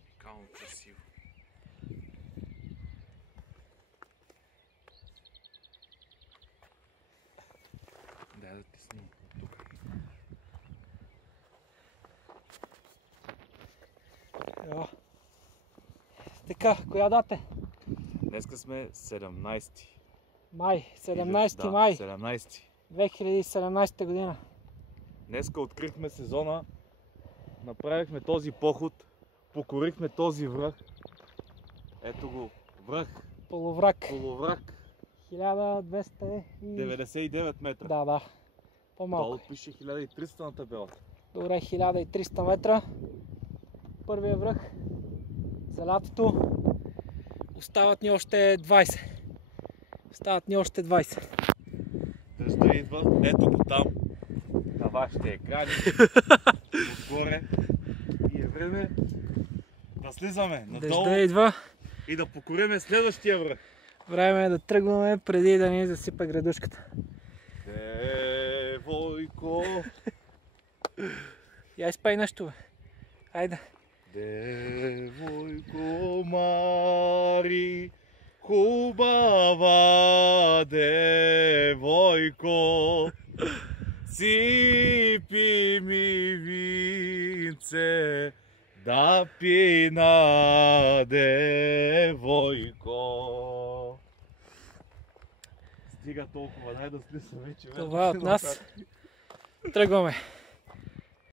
Уникално красиво. Дай да те снимам от тук. Ево. Така, коя дата е? Днеска сме 17 Май, 17 май 17. 2017 година. Днеска открихме сезона, направихме този поход, покорихме този връх. Ето го, връх, Полуврак. полуврак, 1299 метра. Да. По-малко. Долу пише 1300 на табелата. Добре, 1300 метра. Първия връх за лятото. Остават ни още 20. Дъжда идва, ето го там, на вашите екрани, отгоре. И е време да слизаме надолу. Дъжда идва. И да покориме следващия връх. Време е да тръгваме преди да ни засипа градушката. Девойко. Я изпай нещо, бе. Айде. Девойко Мари, хубава девойко, сипи ми винце, да пина девойко. Стига толкова, дай да слизаме, че Това от нас. Тръгваме.